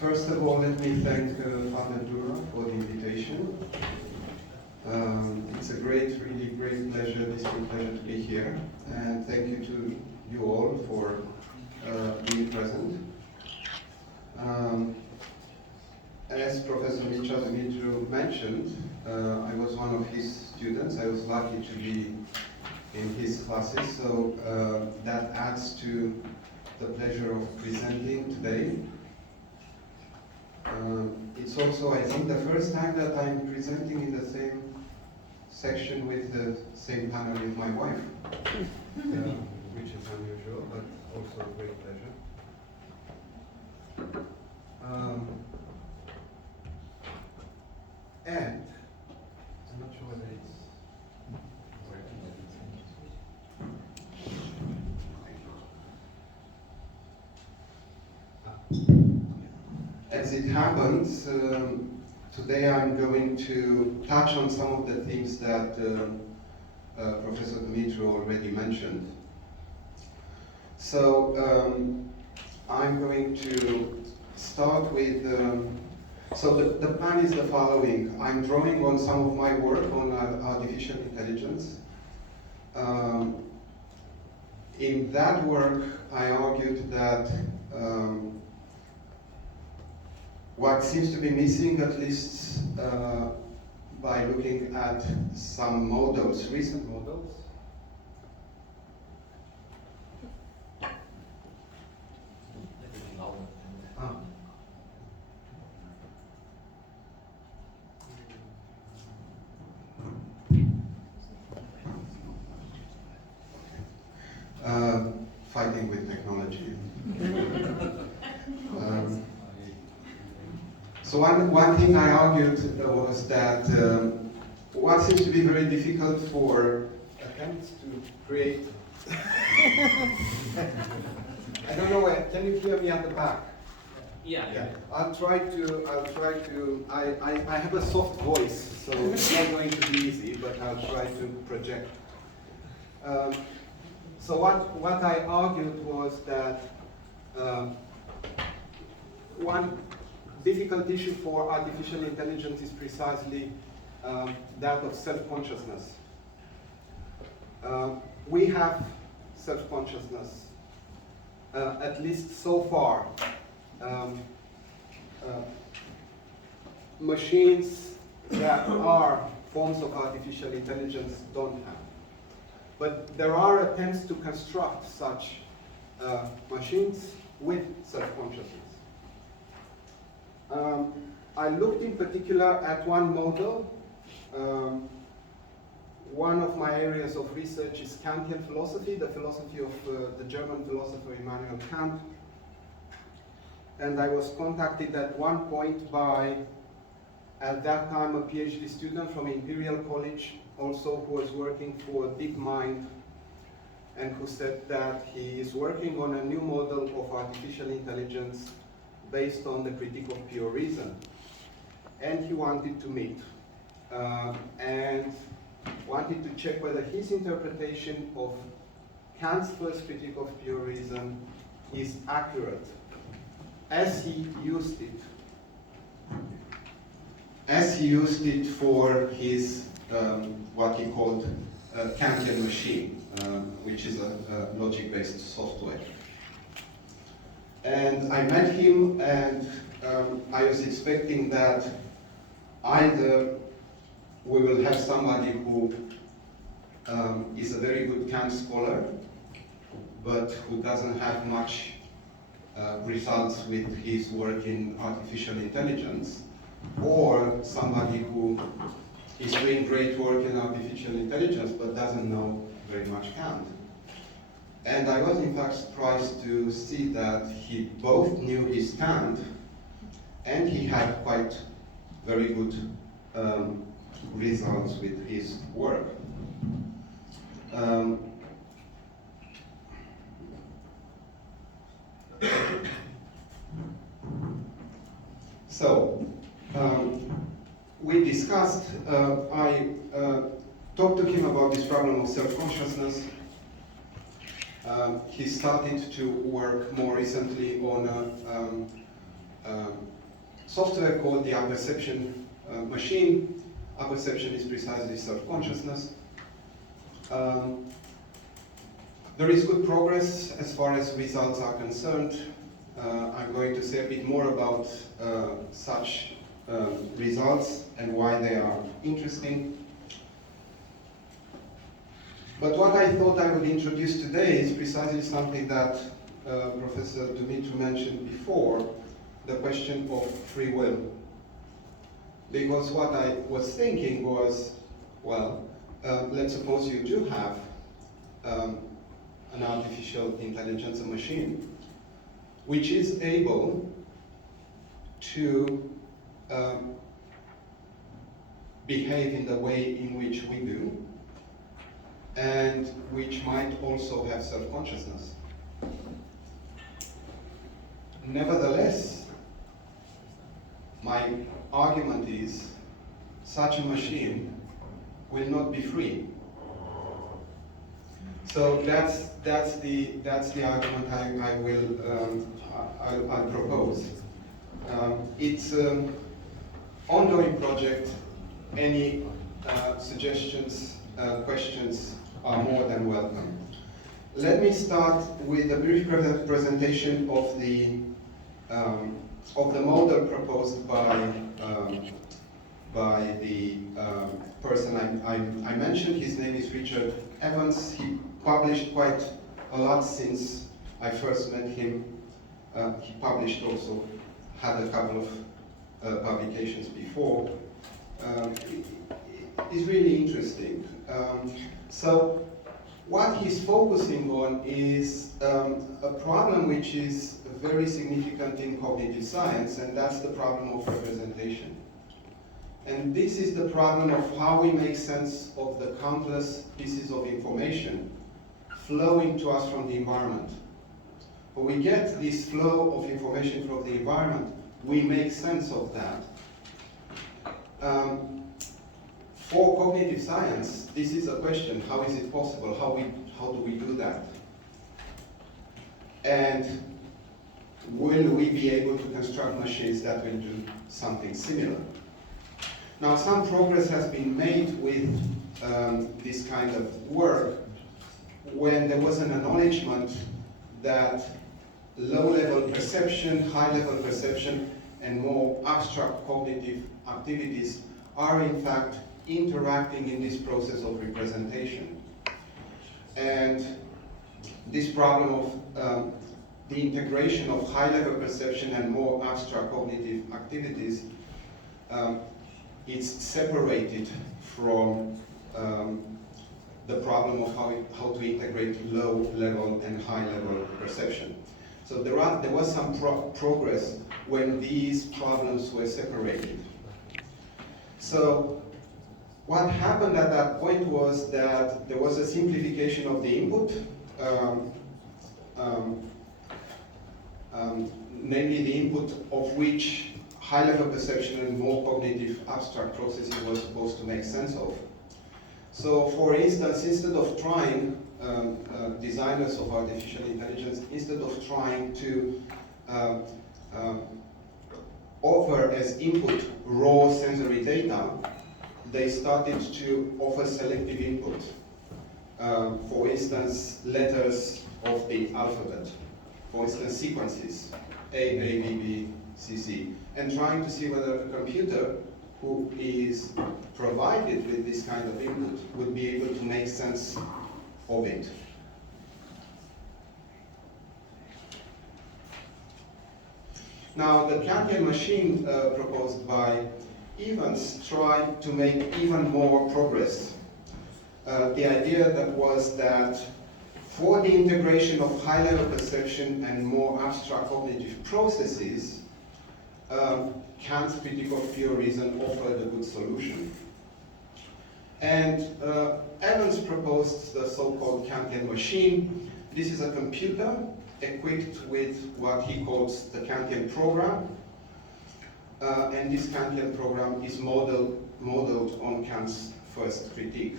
First of all, let me thank Father Dura for the invitation. It's a really great pleasure, distinct pleasure to be here. And thank you to you all for being present. As Professor Dumitru mentioned, I was one of his students. I was lucky to be in his classes, so that adds to the pleasure of presenting today. It's also, I think, the first time that I'm presenting in the same section with the same panel with my wife, which is unusual, but also a great pleasure. And I'm not sure whether it's working. As it happens, today I'm going to touch on some of the things that Professor Dumitru already mentioned. So I'm going to start with, so the plan is the following. I'm drawing on some of my work on artificial intelligence. In that work, I argued that what seems to be missing, at least by looking at some models, recent models. Fighting with technology. So one thing I argued was that what seems to be very difficult for attempts to create. I don't know where. Can you hear me at the back? Yeah. I'll try to. I have a soft voice, so it's not going to be easy, but I'll try to project. So what I argued was that one difficult issue for artificial intelligence is precisely that of self-consciousness. We have self-consciousness, at least so far. Machines that are forms of artificial intelligence don't have. But there are attempts to construct such machines with self-consciousness. I looked in particular at one model. One of my areas of research is Kantian philosophy, the philosophy of the German philosopher Immanuel Kant. And I was contacted at one point by, at that time, a PhD student from Imperial College, also who was working for DeepMind, and who said that he is working on a new model of artificial intelligence based on the critique of pure reason. And he wanted to meet and wanted to check whether his interpretation of Kant's first critique of pure reason is accurate as he used it for his what he called Kantian machine, which is a logic-based software. And I met him, and I was expecting that either we will have somebody who is a very good Kant scholar, but who doesn't have much results with his work in artificial intelligence, or somebody who is doing great work in artificial intelligence but doesn't know very much Kant. And I was in fact surprised to see that he both knew his Kant and he had quite very good results with his work. So, we discussed, I talked to him about this problem of self-consciousness. He started to work more recently on software called the apperception machine. Apperception is precisely self-consciousness. There is good progress as far as results are concerned. I'm going to say a bit more about such results and why they are interesting. But what I thought I would introduce today is precisely something that Professor Dumitru mentioned before, the question of free will. Because what I was thinking was, well, let's suppose you do have an artificial intelligence, a machine, which is able to behave in the way in which we do, and which might also have self-consciousness. Nevertheless, my argument is such a machine will not be free. So that's the argument I'll propose. It's an ongoing project. Any suggestions, questions are more than welcome. Let me start with a brief presentation of the model proposed by the person I mentioned. His name is Richard Evans. He published quite a lot since I first met him. He published also, had a couple of publications before. It's really interesting. So what he's focusing on is a problem which is very significant in cognitive science, and that's the problem of representation. And this is the problem of how we make sense of the countless pieces of information flowing to us from the environment. When we get this flow of information from the environment, we make sense of that. For cognitive science, this is a question: how is it possible? How do we do that? And will we be able to construct machines that will do something similar? Now, some progress has been made with this kind of work when there was an acknowledgement that low-level perception, high-level perception, and more abstract cognitive activities are in fact interacting in this process of representation. And this problem of the integration of high-level perception and more abstract cognitive activities, it's separated from the problem of how to integrate low-level and high-level perception. So there was some progress when these problems were separated. So what happened at that point was that there was a simplification of the input, namely the input of which high-level perception and more cognitive abstract processing was supposed to make sense of. So for instance, instead of trying, designers of artificial intelligence, instead of trying to offer as input raw sensory data, they started to offer selective input. For instance, letters of the alphabet. For instance, sequences, A, B, B, C, C. And trying to see whether a computer who is provided with this kind of input would be able to make sense of it. Now, the Kantian machine proposed by Evans tried to make even more progress. The idea that was that for the integration of high-level perception and more abstract cognitive processes, Kant's critique of pure reason offered a good solution. And Evans proposed the so-called Kantian machine. This is a computer equipped with what he calls the Kantian program. And this Kantian program is modeled on Kant's first critique.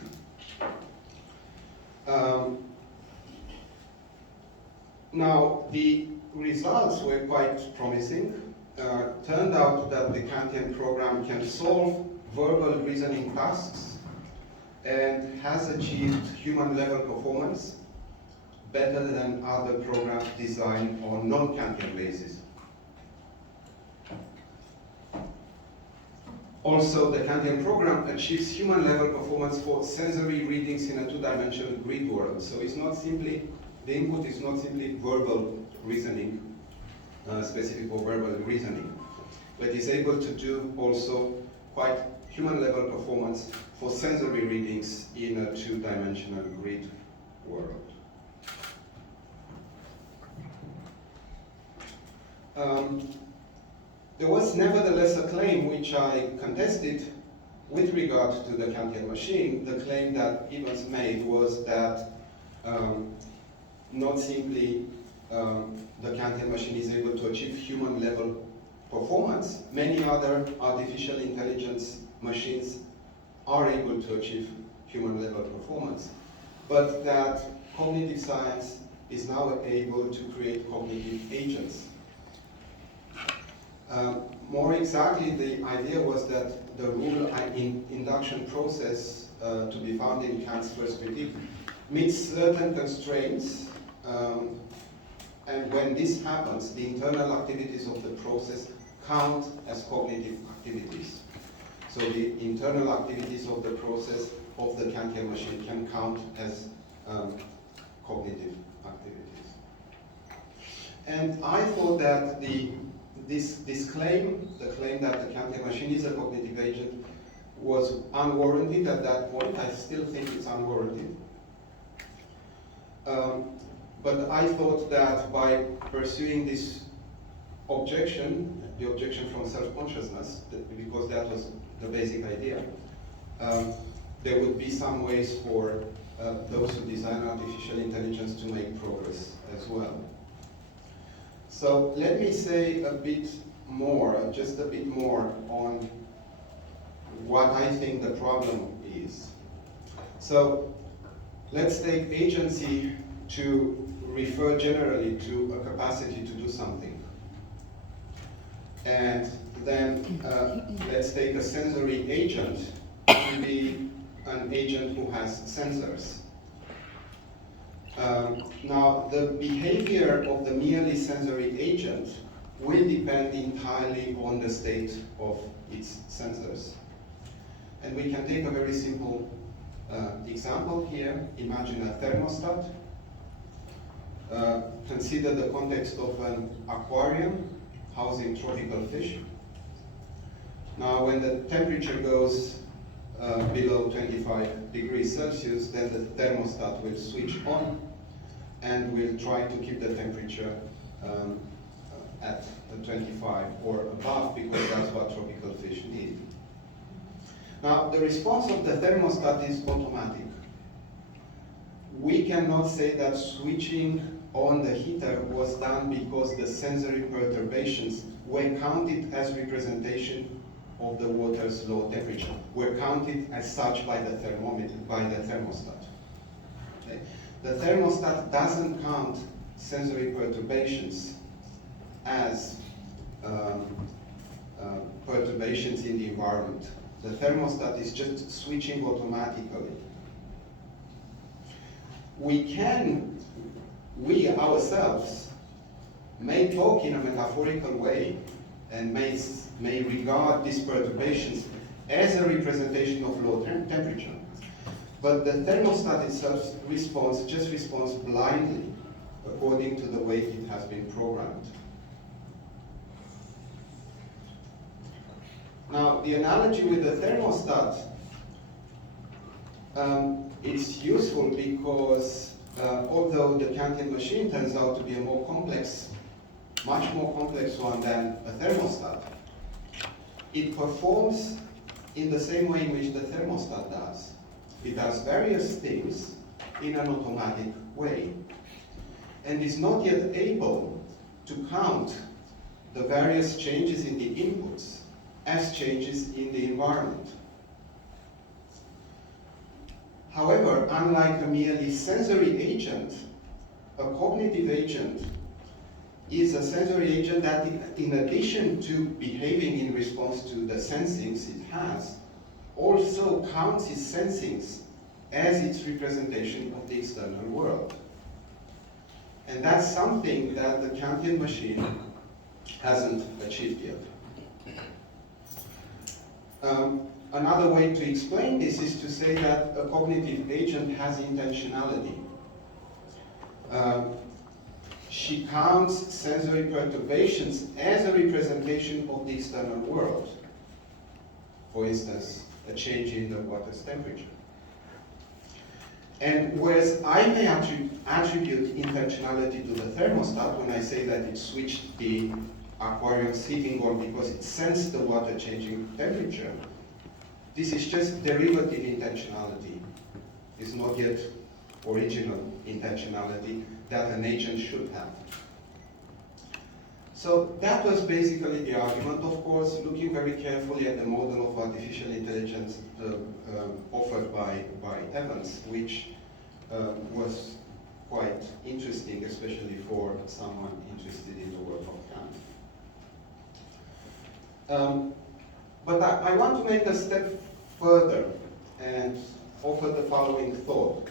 Now, the results were quite promising. turned out that the Kantian program can solve verbal reasoning tasks and has achieved human-level performance better than other programs designed on non-Kantian basis. Also, the Kantian program achieves human-level performance for sensory readings in a two-dimensional grid world. So it's not simply, the input is not simply verbal reasoning, specific for verbal reasoning, but is able to do also quite human-level performance for sensory readings in a two-dimensional grid world. There was nevertheless a claim which I contested with regard to the Kantian machine. The claim that Evans made was that not simply the Kantian machine is able to achieve human-level performance, many other artificial intelligence machines are able to achieve human-level performance, but that cognitive science is now able to create cognitive agents. More exactly, the idea was that the rule induction process to be found in Kant's first critique meets certain constraints, and when this happens, the internal activities of the process count as cognitive activities. So the internal activities of the process of the Kantian machine can count as cognitive activities. And I thought that this claim, the claim that the Kantian machine is a cognitive agent, was unwarranted at that point. I still think it's unwarranted. But I thought that by pursuing this objection, the objection from self-consciousness, because that was the basic idea, there would be some ways for those who design artificial intelligence to make progress as well. So let me say a bit more, just a bit more on what I think the problem is. So let's take agency to refer generally to a capacity to do something. And then let's take a sensory agent to be an agent who has sensors. Now, the behavior of the merely sensory agent will depend entirely on the state of its sensors. And we can take a very simple example here. Imagine a thermostat. Consider the context of an aquarium housing tropical fish. Now, when the temperature goes below 25 degrees Celsius, then the thermostat will switch on and will try to keep the temperature at 25 or above, because that's what tropical fish need. Now, the response of the thermostat is automatic. We cannot say that switching on the heater was done because the sensory perturbations were counted as representation of the water's low temperature, were counted as such by the thermometer, by the thermostat. Okay? The thermostat doesn't count sensory perturbations as perturbations in the environment. The thermostat is just switching automatically. We ourselves may talk in a metaphorical way and may regard these perturbations as a representation of low temperature. But the thermostat itself just responds blindly according to the way it has been programmed. Now, the analogy with the thermostat is useful because although the Kantian machine turns out to be a much more complex one than a thermostat, it performs in the same way in which the thermostat does. It does various things in an automatic way, and is not yet able to count the various changes in the inputs as changes in the environment. However, unlike a merely sensory agent, a cognitive agent is a sensory agent that, in addition to behaving in response to the sensings it has, also counts its sensings as its representation of the external world. And that's something that the Kantian machine hasn't achieved yet. Another way to explain this is to say that a cognitive agent has intentionality. She counts sensory perturbations as a representation of the external world. For instance, a change in the water's temperature. And whereas I may attribute intentionality to the thermostat when I say that it switched the aquarium's heating on because it sensed the water changing temperature, this is just derivative intentionality. It's not yet original intentionality that an agent should have. So that was basically the argument, of course, looking very carefully at the model of artificial intelligence offered by Evans, which was quite interesting, especially for someone interested in the work of Kant. But I want to make a step further and offer the following thought.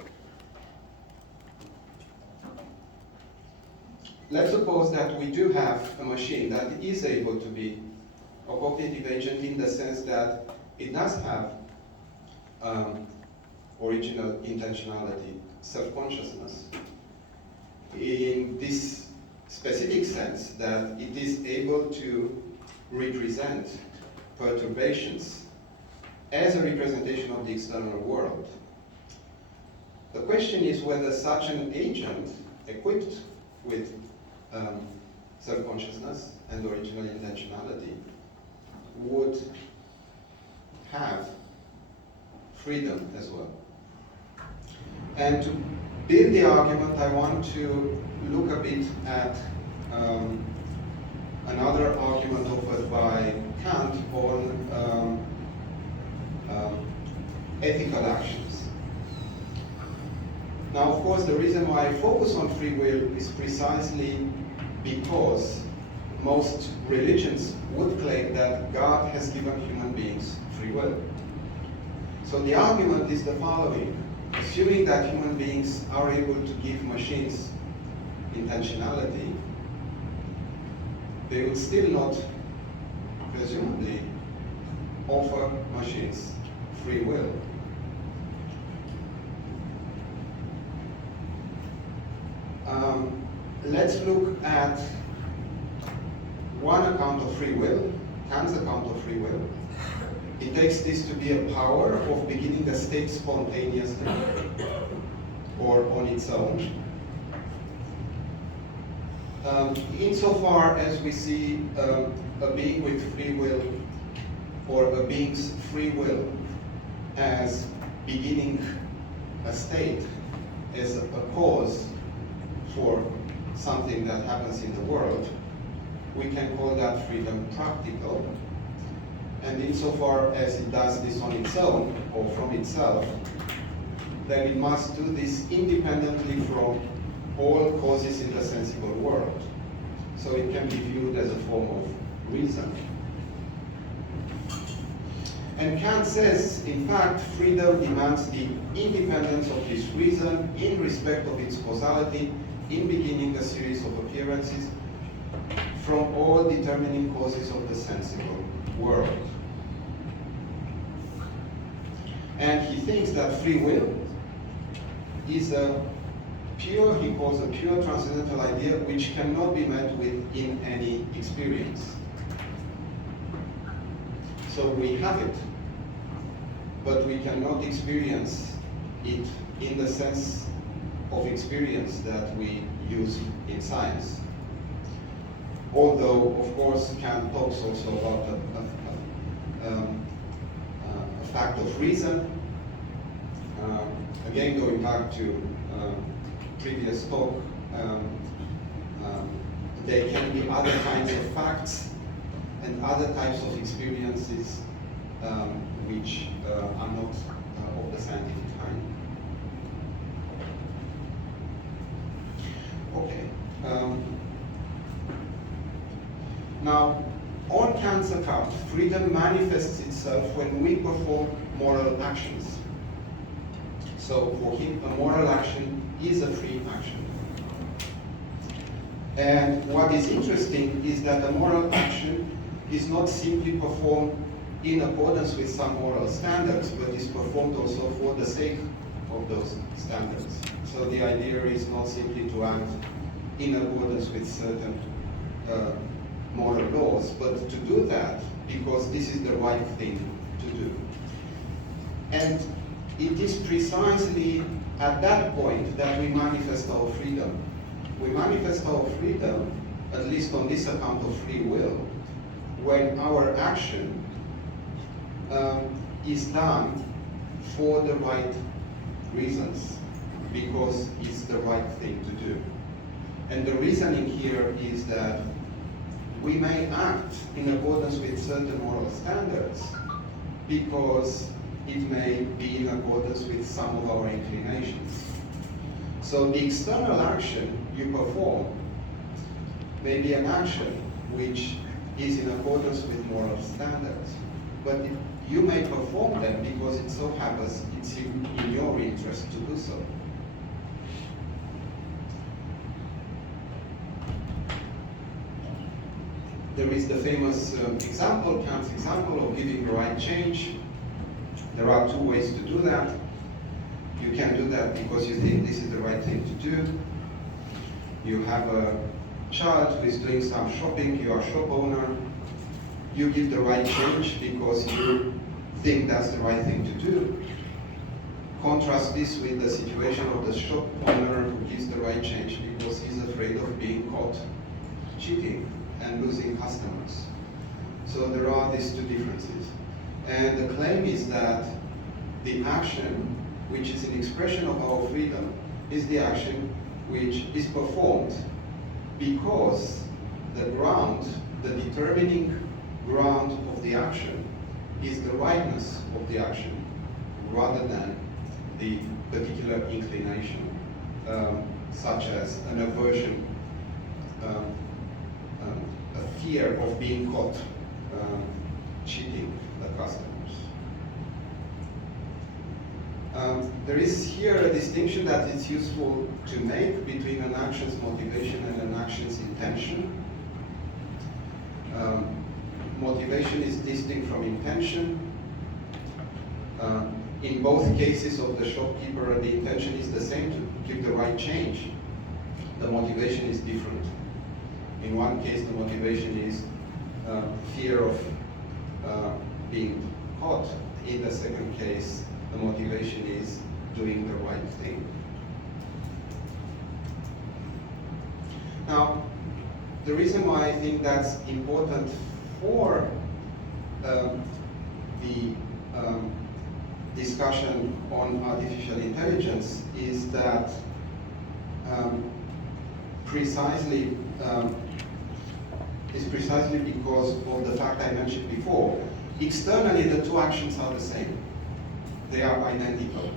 Let's suppose that we do have a machine that is able to be a cognitive agent in the sense that it does have original intentionality, self-consciousness, in this specific sense that it is able to represent perturbations as a representation of the external world. The question is whether such an agent, equipped with self-consciousness and original intentionality, would have freedom as well. And to build the argument, I want to look a bit at another argument offered by Kant on ethical actions. Now, of course, the reason why I focus on free will is precisely because most religions would claim that God has given human beings free will. So the argument is the following. Assuming that human beings are able to give machines intentionality, they would still not, presumably, offer machines free will. Let's look at one account of free will, Kant's account of free will. He takes this to be a power of beginning a state spontaneously or on its own. Insofar as we see a being with free will or a being's free will as beginning a state, as a cause for something that happens in the world, we can call that freedom practical. And insofar as it does this on its own or from itself, then it must do this independently from all causes in the sensible world. So it can be viewed as a form of reason. And Kant says, in fact, freedom demands the independence of this reason in respect of its causality in beginning a series of appearances from all determining causes of the sensible world. And he thinks that free will is a pure, he calls a pure transcendental idea which cannot be met with in any experience. So we have it, but we cannot experience it in the sense of experience that we use in science. Although, of course, Kant talks also about a fact of reason. Again, going back to previous talk, there can be other kinds of facts and other types of experiences which are not of the scientific kind. Okay. Now, on Kant's account, freedom manifests itself when we perform moral actions. So for him, a moral action is a free action. And what is interesting is that a moral action is not simply performed in accordance with some moral standards, but is performed also for the sake of those standards. So the idea is not simply to act in accordance with certain moral laws, but to do that because this is the right thing to do. And it is precisely at that point that we manifest our freedom. We manifest our freedom, at least on this account of free will, when our action is done for the right reasons, because it's the right thing to do. And the reasoning here is that we may act in accordance with certain moral standards because it may be in accordance with some of our inclinations. So the external action you perform may be an action which is in accordance with moral standards, but you may perform them because it so happens it's in your interest to do so. There is the famous example, Kant's example of giving the right change. There are two ways to do that. You can do that because you think this is the right thing to do. You have a child who is doing some shopping, you are a shop owner. You give the right change because you think that's the right thing to do. Contrast this with the situation of the shop owner who gives the right change because he's afraid of being caught cheating and losing customers. So there are these two differences. And the claim is that the action, which is an expression of our freedom, is the action which is performed because the ground, the determining ground of the action is the rightness of the action rather than the particular inclination, such as an aversion, a fear of being caught cheating the customers. There is here a distinction that it's useful to make between an action's motivation and an action's intention. Motivation is distinct from intention. In both cases of the shopkeeper, the intention is the same, to give the right change. The motivation is different. In one case, the motivation is fear of being caught. In the second case, the motivation is doing the right thing. Now, the reason why I think that's important for the discussion on artificial intelligence is that precisely because of the fact I mentioned before. Externally, the two actions are the same. They are identical.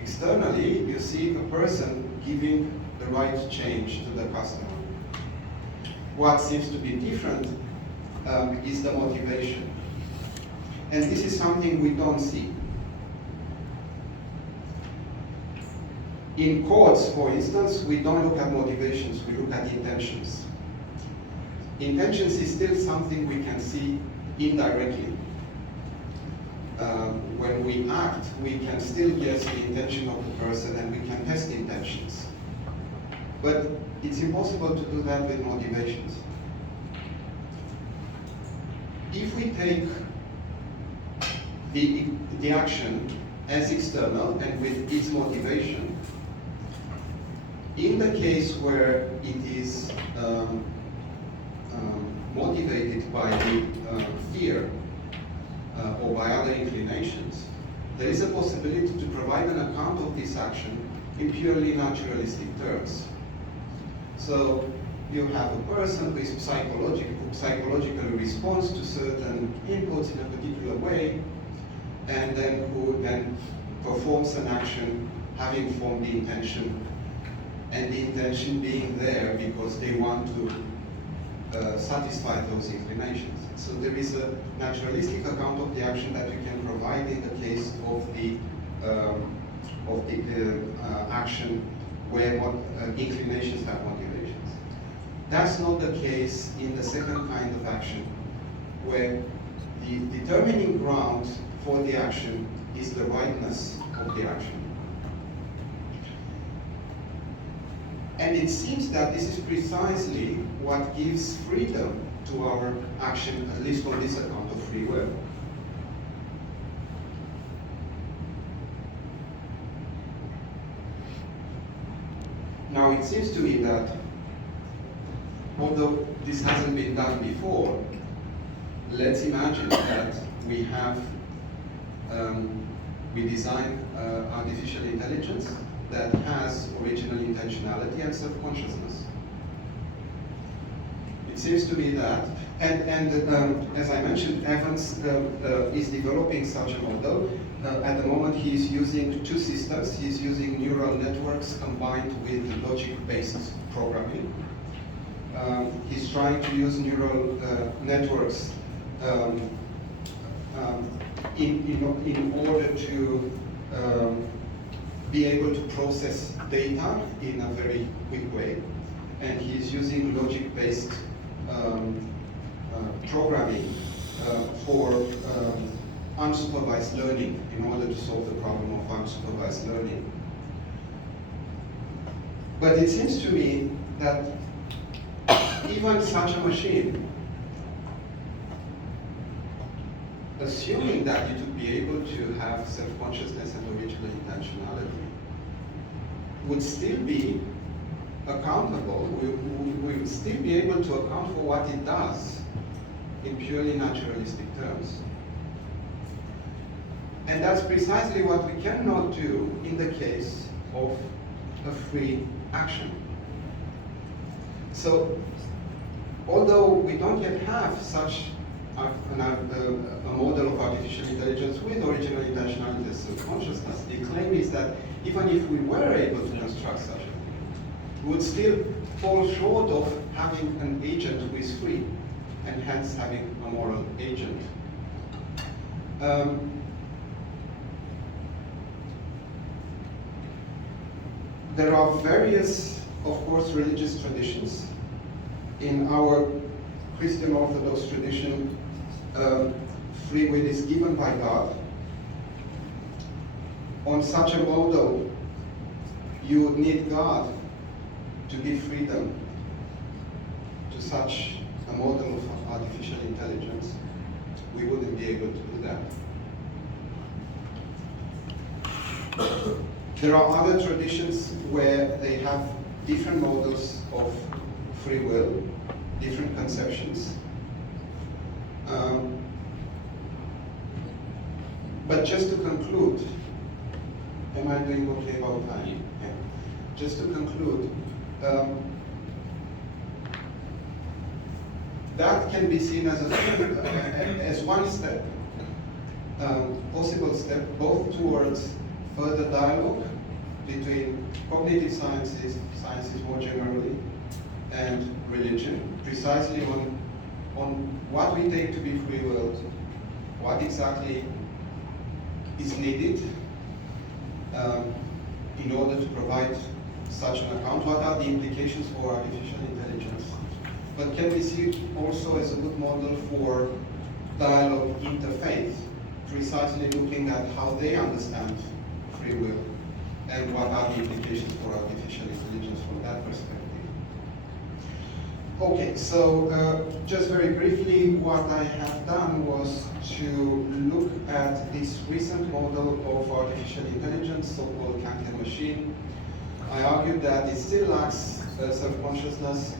Externally, you see a person giving the right change to the customer. What seems to be different is the motivation. And this is something we don't see. In courts, for instance, we don't look at motivations, we look at intentions. Intentions is still something we can see indirectly. When we act, we can still guess the intention of the person and we can test intentions. But it's impossible to do that with motivations. If we take the action as external and with its motivation, in the case where it is motivated by the fear or by other inclinations, there is a possibility to provide an account of this action in purely naturalistic terms. So you have a person who is psychologically responds to certain inputs in a particular way, and then who then performs an action having formed the intention, and the intention being there because they want to satisfy those inclinations. So there is a naturalistic account of the action that you can provide in the case of the action where inclinations have motivations. That's not the case in the second kind of action, where the determining ground for the action is the rightness of the action. And it seems that this is precisely what gives freedom to our action, at least on this account of free will. Now it seems to me that, although this hasn't been done before, let's imagine that we have, we design artificial intelligence that has original intentionality and self-consciousness. It seems to me that, and as I mentioned, Evans is developing such a model. At the moment he is using two systems. He is using neural networks combined with logic-based programming. He's trying to use neural networks in order to be able to process data in a very quick way, and he's using logic-based programming for unsupervised learning in order to solve the problem of unsupervised learning. But it seems to me that even such a machine, assuming that it would be able to have self-consciousness and original intentionality, would still be accountable, we would still be able to account for what it does in purely naturalistic terms. And that's precisely what we cannot do in the case of a free action. So, although we don't yet have such a model of artificial intelligence with original intentionality and self-consciousness, the claim is that even if we were able to construct such a thing, we would still fall short of having an agent who is free, and hence having a moral agent. There are various, of course, religious traditions. In our Christian Orthodox tradition, free will is given by God. On such a model, you would need God to give freedom to such a model of artificial intelligence. We wouldn't be able to do that. There are other traditions where they have different models of free will, different conceptions. But just to conclude, am I doing okay about time? Yeah. Just to conclude, that can be seen as as one step, possible step, both towards further dialogue between cognitive sciences, sciences more generally, and religion, precisely on what we take to be free will, what exactly is needed in order to provide such an account, what are the implications for artificial intelligence. But can we see it also as a good model for dialogue interfaith, precisely looking at how they understand free will and what are the implications for artificial intelligence from that perspective. Okay, so just very briefly, what I have done was to look at this recent model of artificial intelligence, so-called Kantian machine. I argued that it still lacks self-consciousness.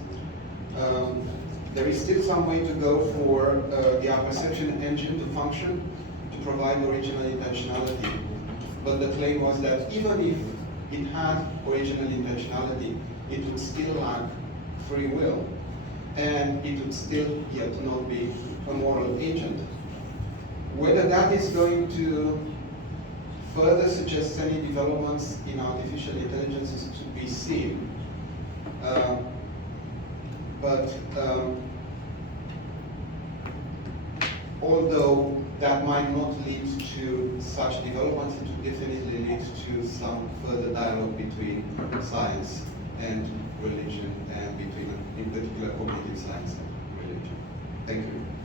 There is still some way to go for the apperception engine to function, to provide original intentionality. But the claim was that even if it had original intentionality, it would still lack free will, and it would still yet not be a moral agent. Whether that is going to further suggest any developments in artificial intelligence is to be seen. But although that might not lead to such developments, it would definitely lead to some further dialogue between science and religion, and between, in particular, cognitive science and religion. Thank you.